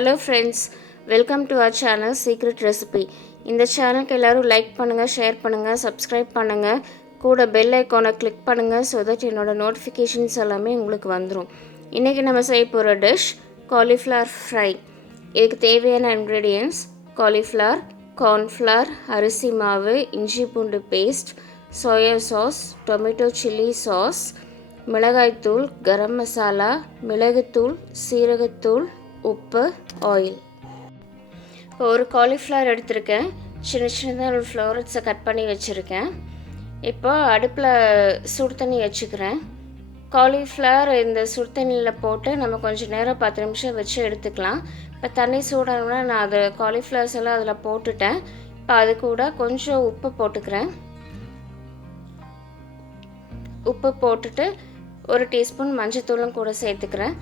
Hello friends, welcome to our channel secret recipe. இந்த சேனலுக்கு எல்லோரும் லைக் பண்ணுங்கள், ஷேர் பண்ணுங்கள், சப்ஸ்கிரைப் பண்ணுங்கள், கூட பெல் ஐக்கானை கிளிக் பண்ணுங்கள். ஸோ தட் என்னோடய நோட்டிஃபிகேஷன்ஸ் எல்லாமே உங்களுக்கு வந்துடும். இன்றைக்கி நம்ம செய்ய போகிற டிஷ் காலிஃப்ளவர் ஃப்ரை. இதுக்கு தேவையான இன்க்ரீடியன்ட்ஸ் காலிஃப்ளவர், கார்ன்ஃப்ளவர், அரிசி மாவு, இஞ்சி பூண்டு paste, soya sauce, tomato chilli sauce, மிளகாய்த்தூள், கரம் மசாலா, மிளகுத்தூள், சீரகத்தூள், உப்பு, ஆயில். இப்போ ஒரு காலிஃப்ளவர் எடுத்திருக்கேன். சின்ன சின்னதாக ஒரு ஃப்ளவர்ஸை கட் பண்ணி வச்சுருக்கேன். இப்போ அடுப்பில் சுடு தண்ணி வச்சுக்கிறேன். காலிஃப்ளவர் இந்த சுடு தண்ணியில் போட்டு நம்ம கொஞ்சம் நேரம் 10 நிமிஷம் வச்சு எடுத்துக்கலாம். இப்போ தண்ணி சூடானோன்னா நான் அது காலிஃப்ளவர்ஸ் எல்லாம் அதில் போட்டுட்டேன். இப்போ அது கூட கொஞ்சம் உப்பு போட்டுக்கிறேன். உப்பு போட்டுட்டு 1 டீஸ்பூன் மஞ்சத்தூளும் கூட சேர்த்துக்கிறேன்.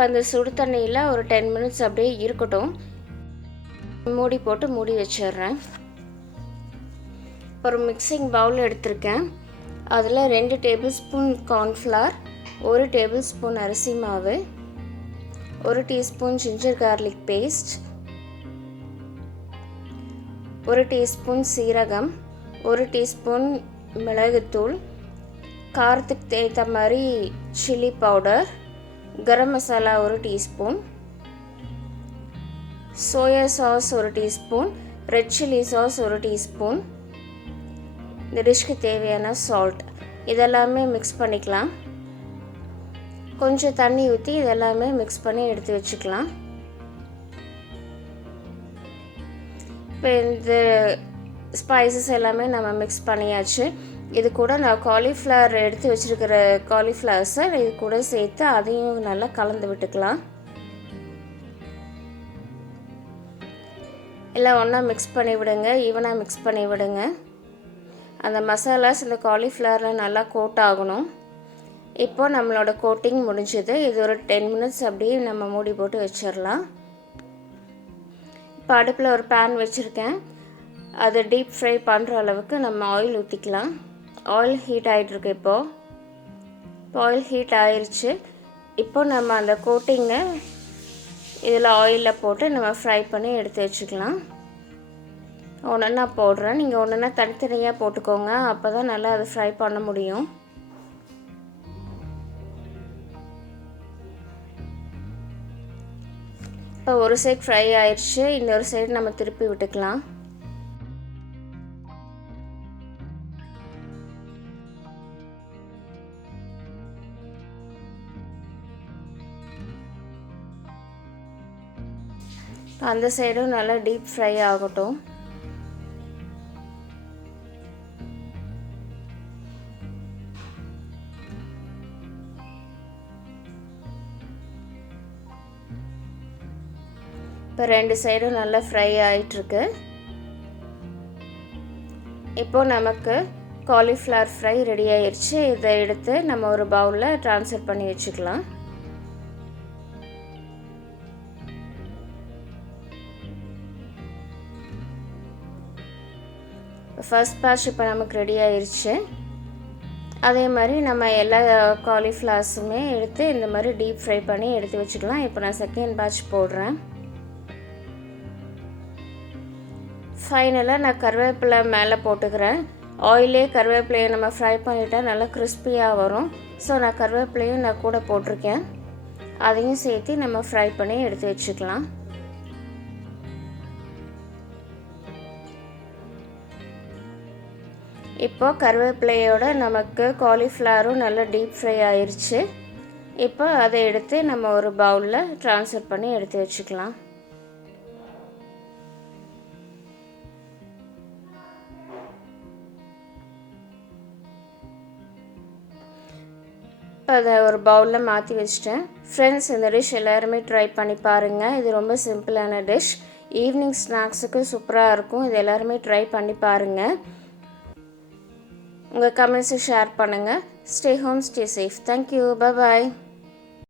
இப்போ அந்த சுடு தண்ணியில் ஒரு 10 மினிட்ஸ் அப்படியே இருக்கட்டும். மூடி போட்டு மூடி வச்சிடுறேன். ஒரு மிக்சிங் பவுல் எடுத்திருக்கேன். அதில் 2 tablespoon cornflour, 1 tablespoon அரிசி மாவு, 1 teaspoon ginger garlic paste, 1 teaspoon சீரகம், 1 டீஸ்பூன் மிளகுத்தூள், காரத்துக்கு ஏற்ற மாதிரி chilli powder, garam masala 1 teaspoon, soya sauce 1 teaspoon, red chilli sauce 1 teaspoon, இந்த டிஷ்க்கு தேவையான சால்ட். இதெல்லாமே மிக்ஸ் பண்ணிக்கலாம். கொஞ்சம் தண்ணி ஊற்றி இதெல்லாமே மிக்ஸ் பண்ணி எடுத்து வச்சுக்கலாம். இப்போ இந்த ஸ்பைசஸ் எல்லாமே நம்ம மிக்ஸ் பண்ணியாச்சு. இது கூட நான் காலிஃப்ளவர் எடுத்து வச்சுருக்கிற காலிஃப்ளவர்ஸை இது கூட சேர்த்து அதையும் நல்லா கலந்து விட்டுக்கலாம். எல்லாம் ஒன்றா மிக்ஸ் பண்ணி விடுங்க, ஈவனாக மிக்ஸ் பண்ணி விடுங்க. அந்த மசாலாஸ் இந்த காலிஃப்ளவரில் நல்லா கோட் ஆகணும். இப்போ நம்மளோட கோட்டிங் முடிஞ்சது. இது ஒரு 10 மினிட்ஸ் அப்படியே நம்ம மூடி போட்டு வச்சிடலாம். இப்போ அடுப்பில் ஒரு பேன் வச்சுருக்கேன். அதை டீப் ஃப்ரை பண்ணுற அளவுக்கு நம்ம ஆயில் ஊற்றிக்கலாம். ஆயில் ஹீட் ஆகிட்டுருக்கு. இப்போ ஆயில் ஹீட் ஆயிடுச்சு. இப்போ நம்ம அந்த கோட்டிங்கை இதில் ஆயிலில் போட்டு நம்ம ஃப்ரை பண்ணி எடுத்து வச்சுக்கலாம். ஒன்றா போடுறேன். நீங்கள் ஒன்றா தனித்தனியாக போட்டுக்கோங்க, அப்போ தான் நல்லா அதை ஃப்ரை பண்ண முடியும். இப்போ ஒரு சைடு ஃப்ரை ஆயிடுச்சு. இன்னொரு சைடு நம்ம திருப்பி விட்டுக்கலாம். அந்த சைடும் நல்லா டீப் ஃப்ரை ஆகட்டும். இப்போ 2 சைடும் நல்லா ஃப்ரை ஆகிட்டுருக்கு. இப்போ நமக்கு காலிஃப்ளவர் ஃப்ரை ரெடி ஆயிடுச்சு. இதை எடுத்து நம்ம ஒரு பவுலில் ட்ரான்ஸ்ஃபர் பண்ணி வச்சுக்கலாம். ஃபர்ஸ்ட் பேட்ச் இப்போ நமக்கு ரெடி ஆயிடுச்சு. அதே மாதிரி நம்ம எல்லா காலிஃப்ளவர்ஸுமே எடுத்து இந்த மாதிரி டீப் ஃப்ரை பண்ணி எடுத்து வச்சுக்கலாம். இப்போ நான் செகண்ட் பேட்ச் போடுறேன். ஃபைனலாக நான் கருவேப்பிலை மேலே போட்டுக்கிறேன். ஆயிலே கருவேப்பிலையை நம்ம ஃப்ரை பண்ணிட்டால் நல்லா கிறிஸ்பியாக வரும். ஸோ நான் கருவேப்பிலையும் நான் கூட போட்டிருக்கேன். அதையும் சேர்த்து நம்ம ஃப்ரை பண்ணி எடுத்து வச்சுக்கலாம். இப்போ கருவேப்பிலையோட நமக்கு காலிஃப்ளவரும் நல்லா டீப் ஃப்ரை ஆயிடுச்சு. இப்போ அதை எடுத்து நம்ம ஒரு பவுலில் ட்ரான்ஸ்ஃபர் பண்ணி எடுத்து வச்சுக்கலாம். இப்போ அதை ஒரு பவுலில் மாற்றி வச்சுட்டேன். ஃப்ரெண்ட்ஸ், இந்த டிஷ் எல்லாருமே ட்ரை பண்ணி பாருங்கள். இது ரொம்ப சிம்பிளான டிஷ். ஈவினிங் ஸ்நாக்ஸுக்கு சூப்பராக இருக்கும். இது எல்லாருமே ட்ரை பண்ணி பாருங்கள். உங்கள் கமெண்ட்ஸை ஷேர் பண்ணுங்கள். Stay home, stay safe. Thank you. பாய்.